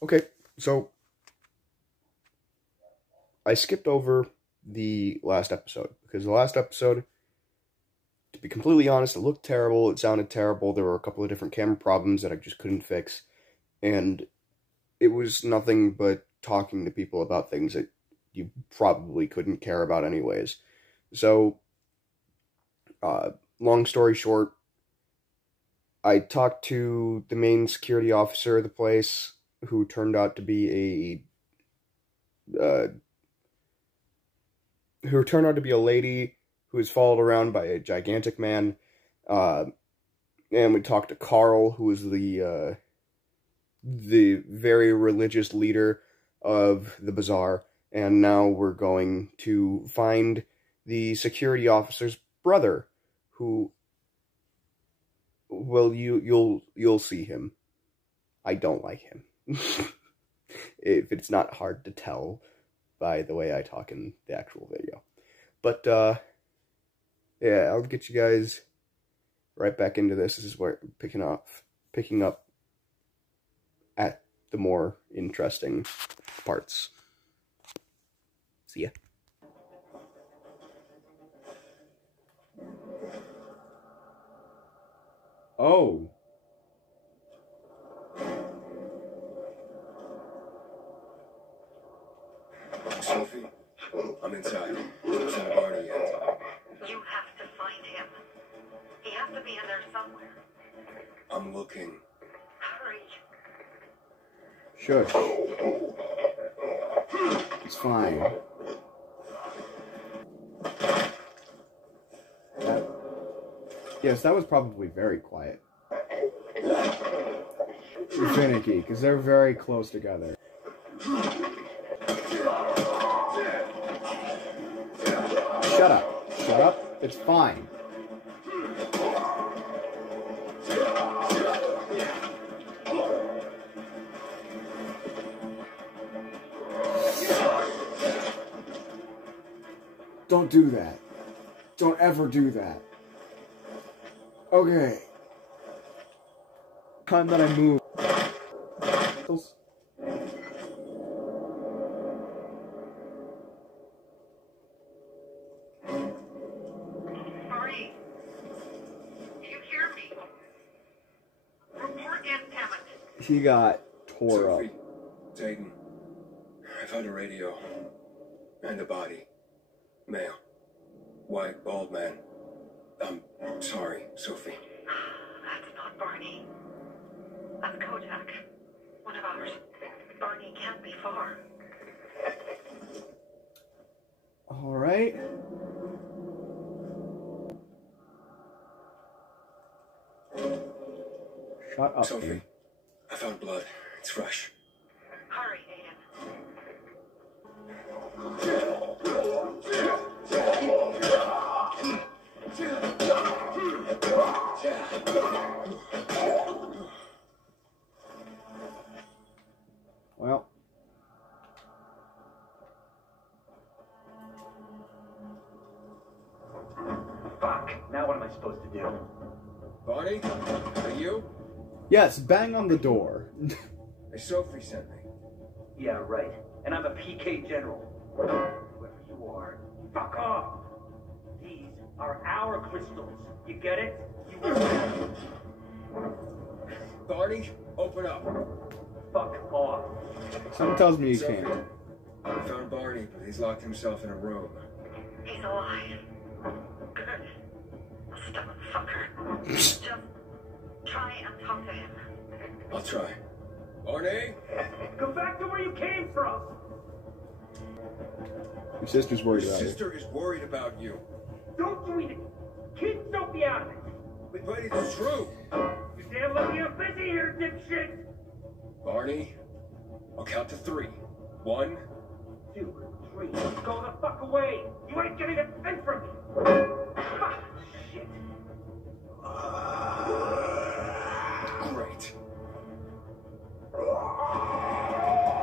Okay, so I skipped over the last episode because the last episode, to be completely honest, it looked terrible, it sounded terrible, there were a couple of different camera problems that I just couldn't fix, and it was nothing but talking to people about things that you probably couldn't care about anyways. So, long story short, I talked to the main security officer of the place, who turned out to be a lady who was followed around by a gigantic man, and we talked to Carl, who was the very religious leader of the bazaar, and now we're going to find the security officer's brother, who, well, you'll see him. I don't like him. If it's not hard to tell by the way I talk in the actual video. But, yeah, I'll get you guys right back into this. This is where picking up at the more interesting parts. See ya. Oh. Sophie, I'm inside. Is that Barney yet? You have to find him. He has to be in there somewhere. I'm looking. Hurry. Shush. It's fine. Yes, that was probably very quiet. Finicky, because they're very close together. Shut up. Shut up. It's fine. Don't do that. Don't ever do that. Okay. Time that I move. Barney, do you hear me? Report in, damn it. He got tore up. Sophie, Dayton, I found a radio. And a body. Male. White, bald man. I'm sorry, Sophie. That's not Barney. That's Kojak. One of ours. Barney can't be far. Alright. Shut up, Sophie, dude. I found blood. It's fresh. Hurry, Aiden. Well. Fuck! Now what am I supposed to do? Barney, are you? Yes, bang on the door. Hey, Sophie sent me. Yeah, right. And I'm a PK general. Whoever you are, fuck off! These are our crystals. You get it? You Barney, open up. fuck off. Someone tells me you Sophie, can't. I found Barney, but he's locked himself in a room. He's alive. Good. Stubborn fucker. Just try and talk to him. I'll try. Barney? Go back to where you came from! Your sister's worried Your about it. sister is worried about you. Don't do anything! Keep Sophie out of it! But it's true. You damn lucky I'm busy here, dipshit! Barney, I'll count to 3. 1, 2, 3. Go the fuck away! You ain't getting a thing from me! Fuck! Shit! great.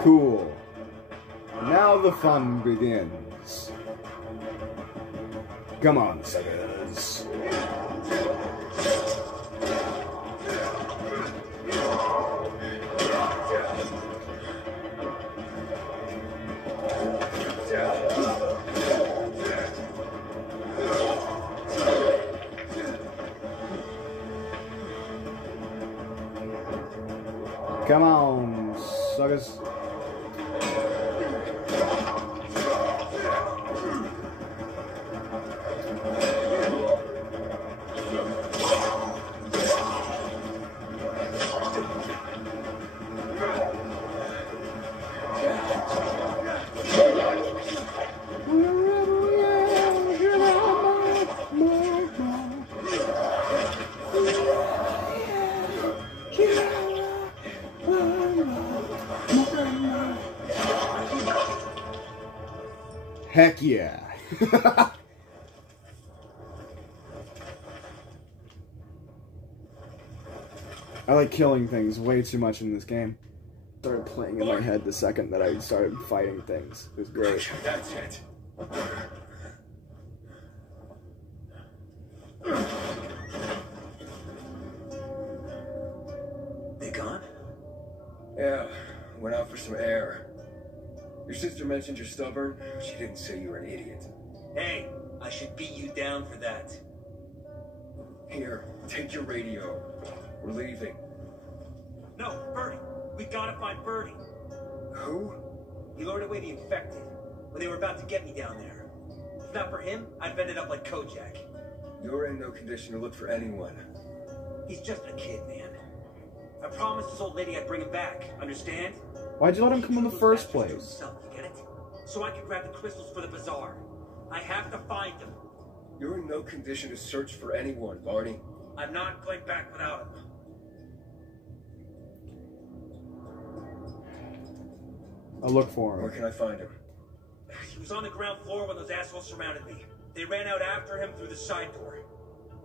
Cool. Now the fun begins. Come on, suckers. Come on, suckers. Heck yeah. I like killing things way too much in this game. Started playing in my head the second that I started fighting things. It was great. That's it. They gone? Yeah, went out for some air. Your sister mentioned you're stubborn. She didn't say you were an idiot. Hey, I should beat you down for that. Here, take your radio. We're leaving. No, Bernie. We gotta find Bernie. Who? He lured away the infected when they were about to get me down there. If not for him, I'd have ended up like Kojak. You're in no condition to look for anyone. He's just a kid, man. I promised this old lady I'd bring him back. Understand? Why'd you let him come in the Those first bastards to place? himself, you get it? So I can grab the crystals for the bazaar. I have to find them. You're in no condition to search for anyone, Barney. I'm not going back without him. I'll look for Where him. can I find him? He was on the ground floor when those assholes surrounded me. They ran out after him through the side door.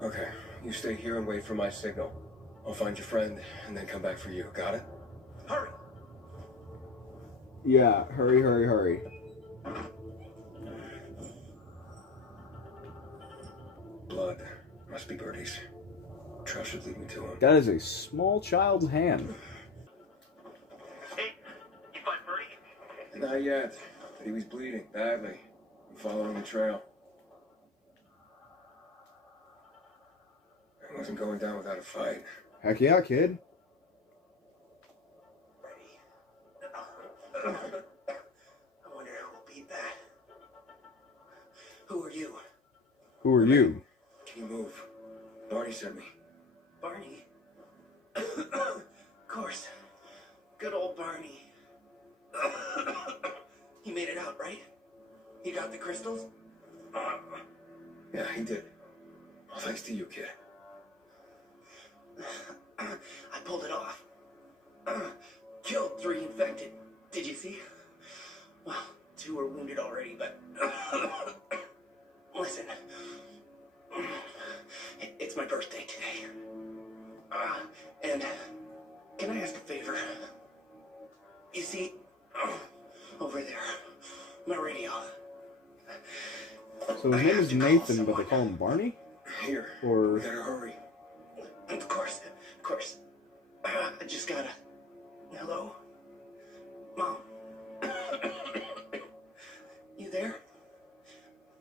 Okay, you stay here and wait for my signal. I'll find your friend and then come back for you. Got it? Hurry! Yeah, hurry, hurry, hurry. Blood. Must be Bertie's. Trail should lead me to him. That is a small child's hand. Hey, you find Bertie? Not yet, but he was bleeding badly. I'm following the trail. I wasn't going down without a fight. Heck yeah, kid. I wonder who will beat that. Who are you? Who are you? Can you move? Barney sent me. Barney? Of course. Good old Barney. He made it out, right? He got the crystals? Yeah, he did. Well, thanks to you, kid. I pulled it off. Killed 3 infected. Did you see? Well, 2 are wounded already, but... Listen. It's my birthday today. And can I ask a favor? You see, over there, my radio. So his name is Nathan, but they call him Barney? Here. Or- We gotta hurry. Of course. I just gotta... Hello? Mom? You there?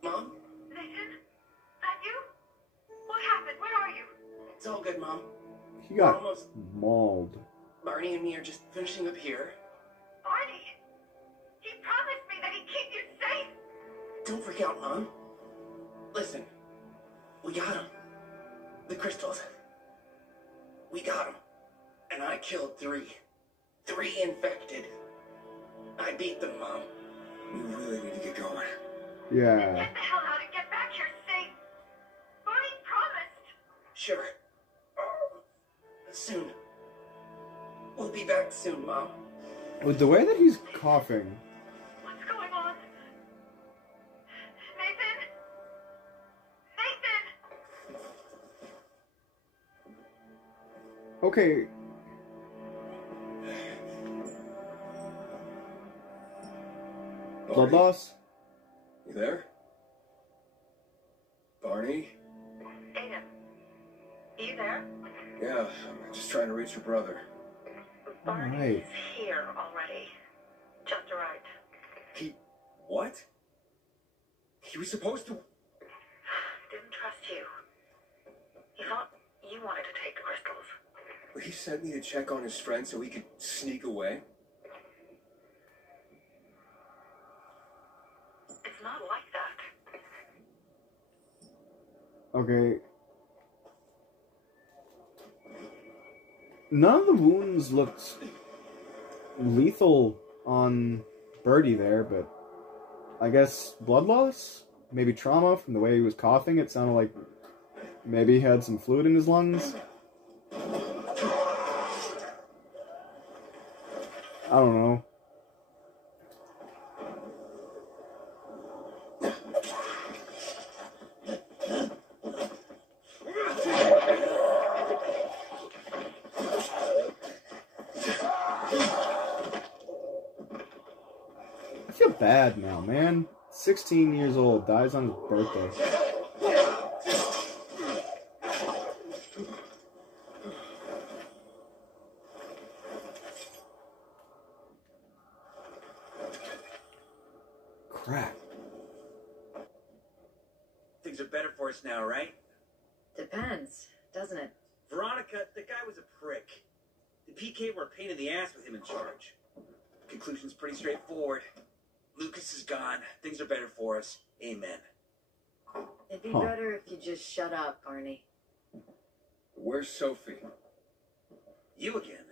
Mom? Nathan? That you? What happened? Where are you? It's all good, Mom. He got Almost. mauled. Barney and me are just finishing up here. Barney! He promised me that he'd keep you safe! Don't freak out, Mom. Listen. We got him. The crystals. We got him. And I killed 3. 3 infected. I beat them, Mom. We really need to get going. Yeah. Get the hell out and get back here safe! Barney promised! Sure. Soon. We'll be back soon, Mom. With the way that he's coughing. What's going on? Nathan? Nathan! Okay. Blood Barney, loss? you there? Barney? Aiden, you there? Yeah, I'm just trying to reach your brother. Barney's Alright. here already. Just arrived. He... what? He was supposed to... Didn't trust you. He thought you wanted to take the crystals. He sent me to check on his friend so he could sneak away? It's not like that. Okay. None of the wounds looked lethal on Birdie there, but I guess blood loss? Maybe trauma from the way he was coughing. It sounded like maybe he had some fluid in his lungs. I don't know. I feel bad now, man. 16 years old, dies on his birthday. Crap. Things are better for us now, right? Depends, doesn't it? Veronica, the guy was a prick. The PK were a pain in the ass with him in charge. Conclusion's pretty straightforward. Lucas is gone. Things are better for us. Amen. It'd be better if you just shut up, Barney. Where's Sophie? You again?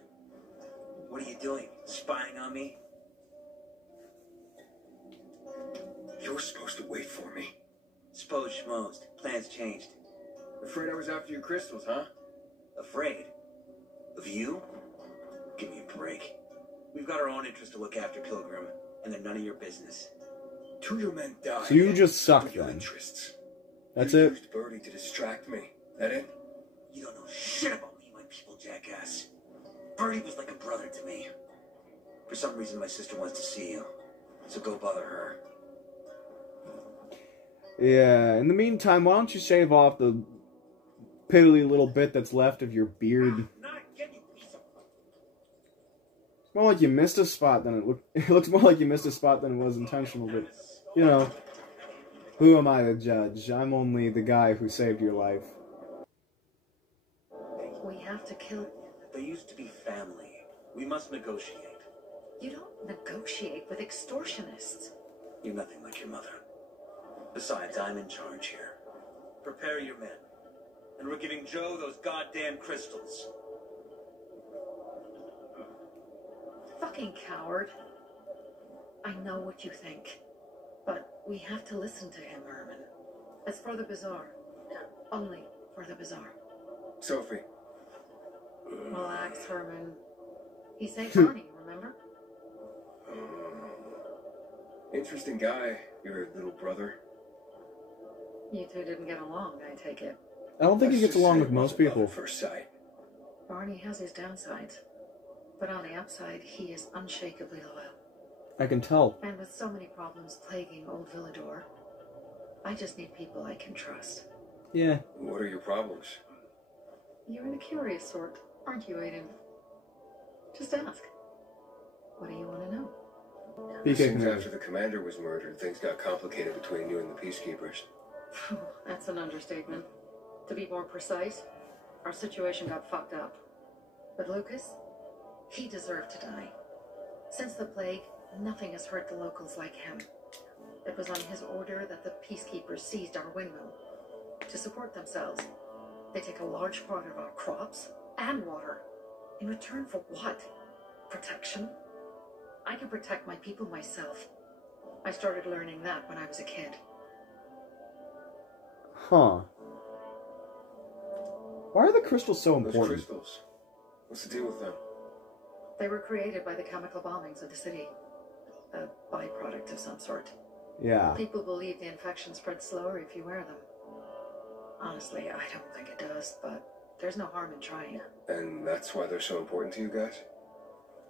What are you doing? Spying on me? You were supposed to wait for me. Suppose schmoes. Plans changed. Afraid I was after your crystals, huh? Afraid? Of you? Give me a break. We've got our own interests to look after, Pilgrim, and they're none of your business. Two of your men died. So you just suck, for your then. interests. That's You it? used Birdie to distract me. That it? You don't know shit about me, my people, jackass. Birdie was like a brother to me. For some reason, my sister wants to see you, so go bother her. Yeah, in the meantime, why don't you shave off the piddly little bit that's left of your beard? Not again, you piece of... It's more like you missed a spot than it looked. It looks more like you missed a spot than it was intentional, but, you know, who am I to judge? I'm only the guy who saved your life. We have to kill... They used to be family. We must negotiate. You don't negotiate with extortionists. You're nothing like your mother. Besides, I'm in charge here. Prepare your men. And we're giving Joe those goddamn crystals. Fucking coward. I know what you think. But we have to listen to him, Herman. It's for the bazaar. Only for the bazaar. Sophie. Relax, Herman. He saved Barney, remember? Interesting guy, your little brother. You two didn't get along, I take it. I don't think he Let's gets just along say with it most wasn't love people. at first sight. Barney has his downsides. But on the upside, he is unshakably loyal. I can tell. And with so many problems plaguing old Villador, I just need people I can trust. Yeah. What are your problems? You're the curious sort, aren't you, Aiden? Just ask. What do you want to know? It seems PK after the commander was murdered, things got complicated between you and the peacekeepers. That's an understatement. To be more precise, our situation got fucked up. But Lucas, he deserved to die. Since the plague, nothing has hurt the locals like him. It was on his order that the peacekeepers seized our windmill. To support themselves, they take a large part of our crops and water. In return for what? Protection? I can protect my people myself. I started learning that when I was a kid. Huh. Why are the crystals so Those important? crystals. What's the deal with them? They were created by the chemical bombings of the city. A byproduct of some sort. Yeah. People believe the infection spreads slower if you wear them. Honestly, I don't think it does, but there's no harm in trying. And that's why they're so important to you guys?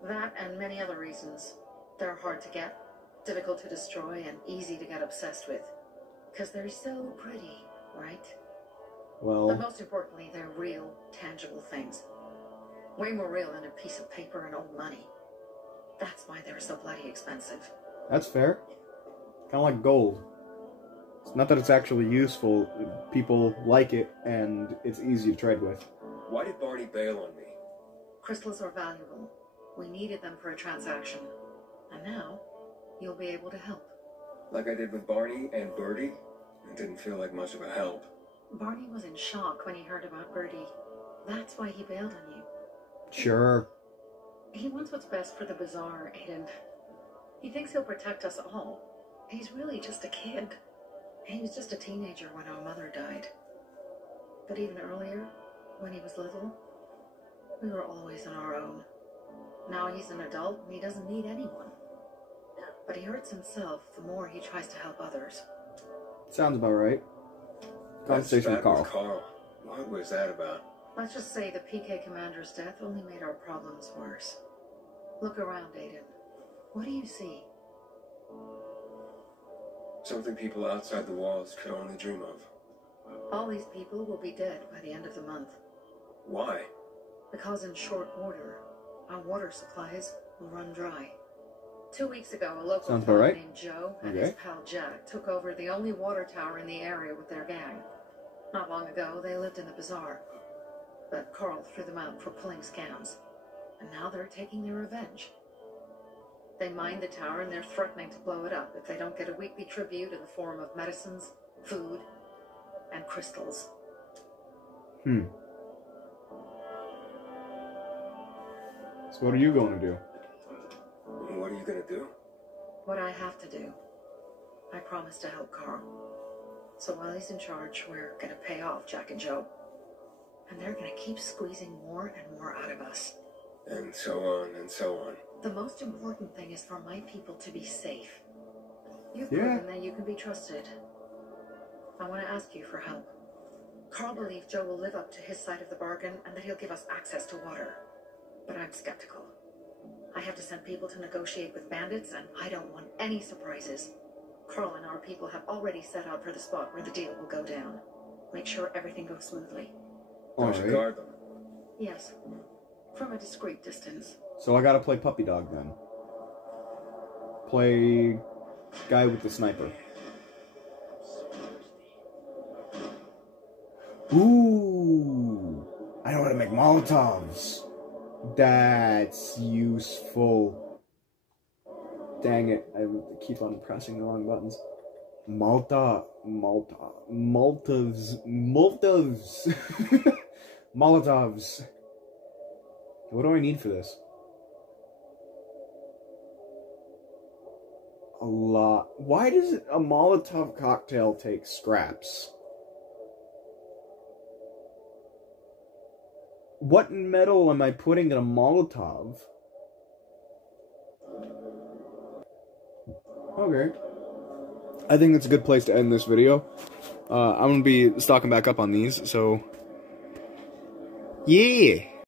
That and many other reasons. They're hard to get, difficult to destroy, and easy to get obsessed with. Because they're so pretty, right? But Well, most importantly, they're real, tangible things. Way more real than a piece of paper and old money. That's why they're so bloody expensive. that's fair. Kind of like gold. It's not that it's actually useful. People like it, and it's easy to trade with. Why did Barney bail on me? Crystals are valuable. We needed them for a transaction. And now, you'll be able to help. Like I did with Barney and Birdie? It didn't feel like much of a help. Barney was in shock when he heard about Birdie. That's why he bailed on you. Sure. He wants what's best for the Bazaar, Aiden. He thinks he'll protect us all. He's really just a kid. He was just a teenager when our mother died. But even earlier, when he was little, we were always on our own. Now he's an adult and he doesn't need anyone. But he hurts himself the more he tries to help others. Sounds about right. Conversation with Carl. What was that about? Let's just say the PK commander's death only made our problems worse. Look around, Aiden. What do you see? Something people outside the walls could only dream of. All these people will be dead by the end of the month. Why? Because in short order, our water supplies will run dry. 2 weeks ago, a local Sounds fellow about right. named Joe and his pal Jack took over the only water tower in the area with their gang. Not long ago, they lived in the Bazaar. But Carl threw them out for pulling scams. And now they're taking their revenge. They mined the tower and they're threatening to blow it up if they don't get a weekly tribute in the form of medicines, food, and crystals. So what are you going to do? What are you gonna do? What I have to do. I promise to help Carl. So while he's in charge, we're gonna pay off Jack and Joe. And they're gonna keep squeezing more and more out of us. And so on and so on. The most important thing is for my people to be safe. You've Yeah. proven that you can be trusted. I want to ask you for help. Carl believes Joe will live up to his side of the bargain and that he'll give us access to water. But I'm skeptical. I have to send people to negotiate with bandits, and I don't want any surprises. Carl and our people have already set out for the spot where the deal will go down. Make sure everything goes smoothly. Don't you guard them? Yes. From a discreet distance. So I gotta play puppy dog then. Play guy with the sniper. Ooh! I know how to make Molotovs. That's useful. Dang it, I keep on pressing the wrong buttons. Molotovs. Molotovs. What do I need for this? A lot. Why does a Molotov cocktail take scraps? What metal am I putting in a Molotov? Okay. I think that's a good place to end this video. I'm going to be stocking back up on these, so... Yeah!